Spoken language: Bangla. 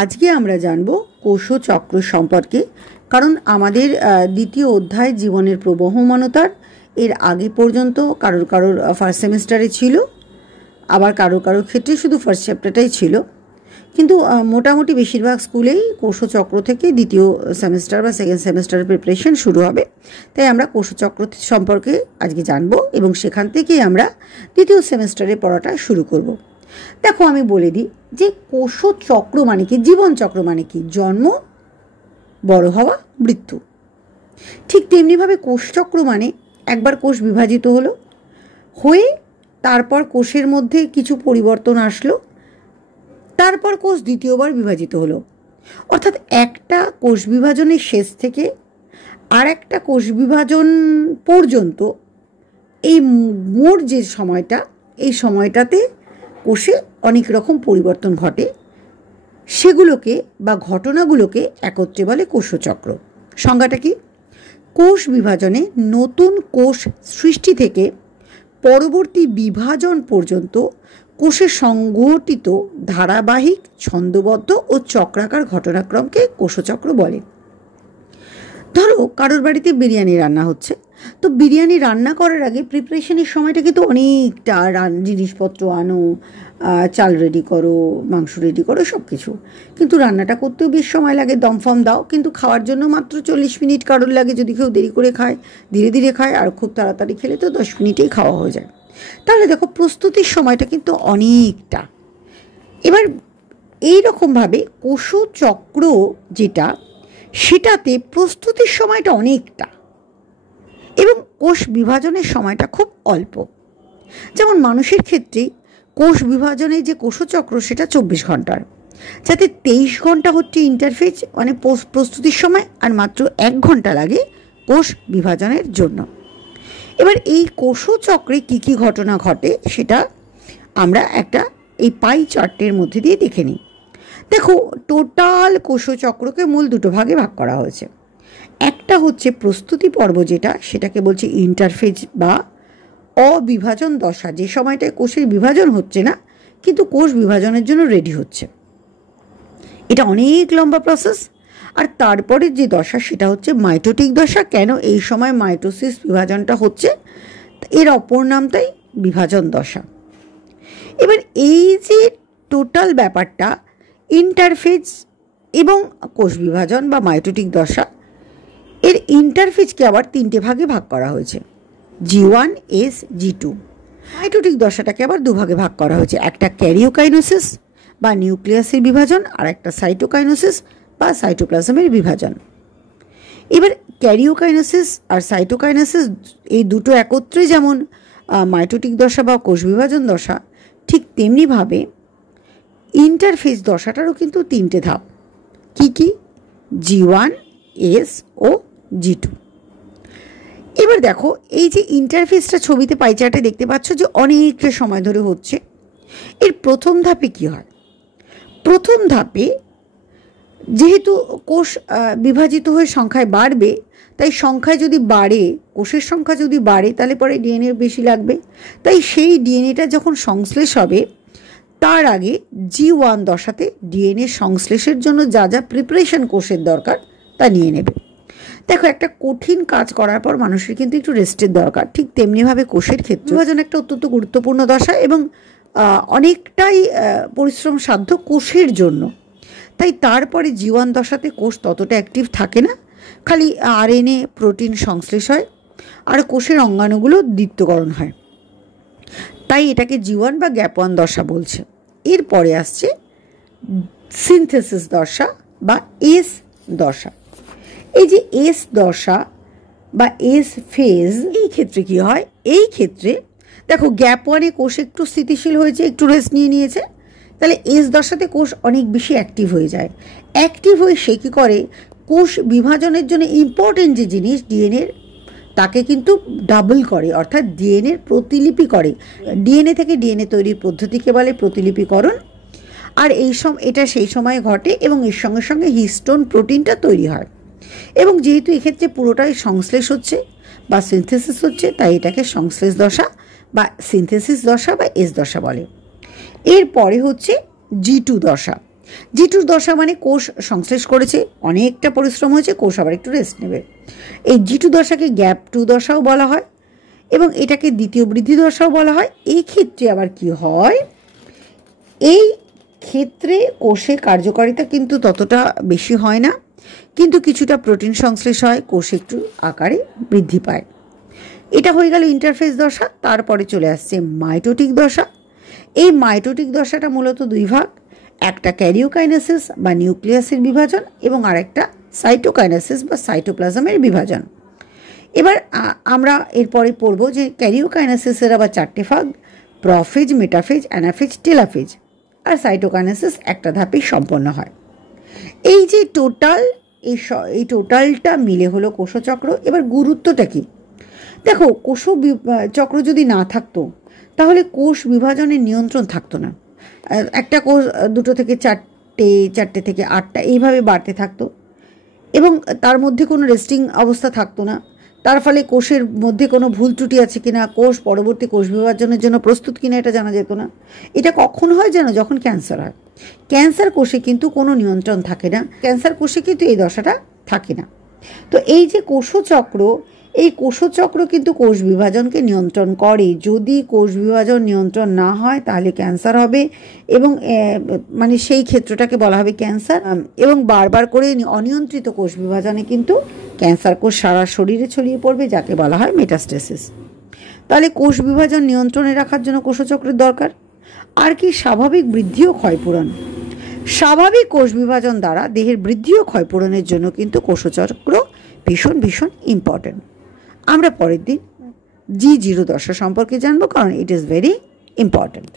আজকে আমরা জানব কোষচক্র সম্পর্কে, কারণ আমাদের দ্বিতীয় অধ্যায় জীবনের প্রবহমানতার এর আগে পর্যন্ত কারোর ফার্স্ট সেমিস্টারে ছিল, আবার কারোর ক্ষেত্রে শুধু ফার্স্ট চ্যাপ্টারটাই ছিল। কিন্তু মোটামুটি বেশিরভাগ স্কুলেই কোষচক্র থেকে দ্বিতীয় সেমিস্টার বা সেকেন্ড সেমিস্টারের প্রিপারেশন শুরু হবে। তাই আমরা কোষচক্র সম্পর্কে আজকে জানব এবং সেখান থেকেই আমরা দ্বিতীয় সেমিস্টারে পড়াটা শুরু করব। দেখো, আমি বলে দিই যে কোষচক্র মানে কি, জীবনচক্র মানে কি, জন্ম, বড় হওয়া, মৃত্যু। ঠিক তেমনিভাবে কোষচক্র মানে একবার কোষ বিভাজিত হয়ে তারপর কোষের মধ্যে কিছু পরিবর্তন আসলো, তারপর কোষ দ্বিতীয়বার বিভাজিত হলো। অর্থাৎ একটা কোষ বিভাজনের শেষ থেকে আর একটা কোষ বিভাজন পর্যন্ত এই মোট যে সময়টা, এই সময়টাতে কোষে অনেক রকম পরিবর্তন ঘটে। সেগুলোকে বা ঘটনাগুলোকে একত্রে বলে কোষচক্র। সংজ্ঞাটা কি? কোষ বিভাজনে নতুন কোষ সৃষ্টি থেকে পরবর্তী বিভাজন পর্যন্ত কোষে সংঘটিত ধারাবাহিক, ছন্দবদ্ধ ও চক্রাকার ঘটনাক্রমকে কোষচক্র বলে। ধরো কারোর বাড়িতে বিরিয়ানি রান্না হচ্ছে, তো বিরিয়ানি রান্না করার আগে প্রিপারেশনের সময়টা কিন্তু অনেকটা, জিনিসপত্র আনো, চাল রেডি করো, মাংস রেডি করো, সব কিছু। কিন্তু রান্নাটা করতেও বেশ সময় লাগে, দমফম দাও, কিন্তু খাওয়ার জন্য মাত্র 40 মিনিট কারোর লাগে, যদি কেউ দেরি করে খায়, ধীরে ধীরে খায়, আর খুব তাড়াতাড়ি খেলে তো 10 মিনিটেই খাওয়া হয়ে যায়। তাহলে দেখো, প্রস্তুতির সময়টা কিন্তু অনেকটা। এবার এইরকমভাবে কোষচক্র যেটা, সেটাতে প্রস্তুতির সময়টা অনেকটা এবং কোষ বিভাজনের সময়টা খুব অল্প। যেমন মানুষের ক্ষেত্রে কোষ বিভাজনে যে কোষচক্র সেটা 24 ঘন্টার, যাতে 23 ঘন্টা হচ্ছে ইন্টারফেজ মানে প্রস্তুতির সময়, আর মাত্র 1 ঘন্টা লাগে কোষ বিভাজনের জন্য। এবার এই কোষচক্রে কী কী ঘটনা ঘটে সেটা আমরা একটা এই পাই চার্টের মধ্যে দিয়ে দেখে নিই। দেখো, টোটাল কোষচক্রকে মূল দুটো ভাগে ভাগ করা হয়েছে। একটা হচ্ছে প্রস্তুতি পর্ব, যেটা সেটাকে বলছে ইন্টারফেজ বা অবিভাজন দশা, যে সময়টায় কোষের বিভাজন হচ্ছে না কিন্তু কোষ বিভাজনের জন্য রেডি হচ্ছে। এটা অনেক লম্বা প্রসেস। আর তারপরে যে দশা সেটা হচ্ছে মাইটোটিক দশা। কেন এই সময় মাইটোসিস বিভাজনটা হচ্ছে, এর অপর নামটাই বিভাজন দশা। এবার এই যে টোটাল ব্যাপারটা, ইন্টারফেজ এবং কোষ বিভাজন বা মাইটোটিক দশা, এর ইন্টারফেজকে আবার 3টে ভাগে ভাগ করা হয়েছে, G1, S, G2। মাইটোটিক দশাটাকে আবার 2 ভাগে ভাগ করা হয়েছে, একটা ক্যারিওকাইনোসিস বা নিউক্লিয়াসের বিভাজন, আর একটা সাইটোকাইনোসিস বা সাইটোপ্লাজমের বিভাজন। এবার ক্যারিওকাইনোসিস আর সাইটোকাইনোসিস এই দুটো একত্রে যেমন মাইটোটিক দশা বা কোষ বিভাজন দশা, ঠিক তেমনিভাবে ইন্টারফেজ দশাটারও কিন্তু 3টে ধাপ। কি কি? G1, S ও G2। এবার দেখো, এই যে ইন্টারফেসটা ছবিতে পাই চার্টে দেখতে পাচ্ছ যে অনেকটা সময় ধরে হচ্ছে। এর প্রথম ধাপে কি হয়? প্রথম ধাপে যেহেতু কোষ বিভাজিত হয়ে সংখ্যায় বাড়বে, তাই সংখ্যায় যদি বাড়ে, কোষের সংখ্যা যদি বাড়ে, তাহলে পরে ডিএনএ বেশি লাগবে। তাই সেই ডিএনএটা যখন সংশ্লেষ হবে, তার আগে G1 দশাতে ডিএনএ সংশ্লেষের জন্য যা যা প্রিপারেশন কোষের দরকার তা নিয়ে নেবে। দেখো, একটা কঠিন কাজ করার পর মানুষের কিন্তু একটু রেস্টের দরকার। ঠিক তেমনিভাবে কোষের ক্ষেত্রে বিভাজন একটা অত্যন্ত গুরুত্বপূর্ণ দশা এবং অনেকটাই পরিশ্রম সাধ্য কোষের জন্য। তাই তারপরে G1 দশাতে কোষ ততটা অ্যাক্টিভ থাকে না, খালি আরএনএ প্রোটিন সংশ্লেষ হয় আর কোষের অঙ্গাণুগুলো দ্বিত্বকরণ হয়। তাই এটাকে G1 বা গ্যাপ 1 দশা বলছে। এরপরে আসছে সিনথেসিস দশা বা এস দশা। এই যে এস দশা বা এস ফেজ, এই ক্ষেত্রে কি হয়? এই ক্ষেত্রে দেখো, গ্যাপ 1-এ কোষ একটু স্থিতিশীল হয়েছে, একটু রেস্ট নিয়েছে, তাহলে এস দশাতে কোষ অনেক বেশি অ্যাক্টিভ হয়ে যায়। অ্যাক্টিভ হয়ে সে কী করে? কোষ বিভাজনের জন্য ইম্পর্টেন্ট যে জিনিস ডিএনএর, তাকে কিন্তু ডাবল করে, অর্থাৎ ডিএনএর প্রতিলিপি করে। ডিএনএ থেকে ডিএনএ তৈরির পদ্ধতিকে বলে প্রতিলিপিকরণ। আর এটা সেই সময় ঘটে এবং এর সঙ্গে সঙ্গে হিস্টোন প্রোটিনটা তৈরি হয়। এবং যেহেতু এক্ষেত্রে পুরোটাই সংশ্লেষ হচ্ছে বা সিনথেসিস হচ্ছে, তাই এটাকে সংশ্লেষ দশা বা সিনথেসিস দশা বা এস দশা বলে। এরপরে হচ্ছে G2 দশা। G2 দশা মানে কোষ সংশ্লেষ করেছে, অনেকটা পরিশ্রম হয়েছে, কোষ আবার একটু রেস্ট নেবে। এই G2 দশাকে গ্যাপ 2 দশাও বলা হয় এবং এটাকে দ্বিতীয় বৃদ্ধি দশাও বলা হয়। এই ক্ষেত্রে আবার কি হয়, এই ক্ষেত্রে কোষে কার্যকারিতা কিন্তু ততটা বেশি হয় না, কিন্তু কিছুটা প্রোটিন সংশ্লেষ হয়, কোষ একটু আকারে বৃদ্ধি পায়। এটা হয়ে গেল ইন্টারফেজ দশা। তারপরে চলে আসছে মাইটোটিক দশা। এই মাইটোটিক দশাটা মূলত দুই ভাগ, একটা ক্যারিওকাইনেসিস বা নিউক্লিয়াসের বিভাজন এবং আরেকটা সাইটোকাইনেসিস বা সাইটোপ্লাজমের বিভাজন। এবার আমরা এরপরে পড়ব যে ক্যারিওকাইনেসিসের আবার 4টে ভাগ, প্রফেজ, মেটাফেজ, অ্যানাফেজ, টেলাফেজ। আর সাইটোকাইনেসিস একটা ধাপেই সম্পন্ন হয়। এই যে এই টোটালটা মিলে হলো কোষচক্র। এবার গুরুত্বটা কি দেখো, চক্র যদি না থাকতো তাহলে কোষ বিভাজনের নিয়ন্ত্রণ থাকতো না। একটা কোষ 2 থেকে 4টে, 4টে থেকে 8টা এইভাবে বাড়তে থাকতো এবং তার মধ্যে কোনো রেস্টিং অবস্থা থাকতো না। তার ফলে কোষের মধ্যে কোনো ভুল ত্রুটি আছে কিনা, কোষ পরবর্তী কোষ বিভাজনের জন্য প্রস্তুত কিনা এটা জানা যেত না। এটা কখন হয় জানো, যখন ক্যান্সার হয়। ক্যান্সার কোষে কিন্তু কোনো নিয়ন্ত্রণ থাকে না, ক্যান্সার কোষে কিন্তু এই দশাটা থাকে না। তো এই যে কোষচক্র, এই কোষচক্র কিন্তু কোষ বিভাজনকে নিয়ন্ত্রণ করে। যদি কোষ বিভাজন নিয়ন্ত্রণ না হয় তাহলে ক্যান্সার হবে এবং মানে সেই ক্ষেত্রটাকে বলা হবে ক্যান্সার। এবং বারবার করে অনিয়ন্ত্রিত কোষ বিভাজনে কিন্তু ক্যান্সার কোষ সারা শরীরে ছড়িয়ে পড়বে, যাকে বলা হয় মেটাস্টেসিস। তাহলে কোষ বিভাজন নিয়ন্ত্রণে রাখার জন্য কোষচক্রের দরকার। আর কি, স্বাভাবিক বৃদ্ধি ও ক্ষয়পূরণ। স্বাভাবিক কোষ বিভাজন দ্বারা দেহের বৃদ্ধি ও ক্ষয়পূরণের জন্য কিন্তু কোষচক্র ভীষণ ভীষণ ইম্পর্টেন্ট। আমরা পরের দিন G0 দশা সম্পর্কে জানবো, কারণ ইট ইজ ভেরি ইম্পর্টেন্ট।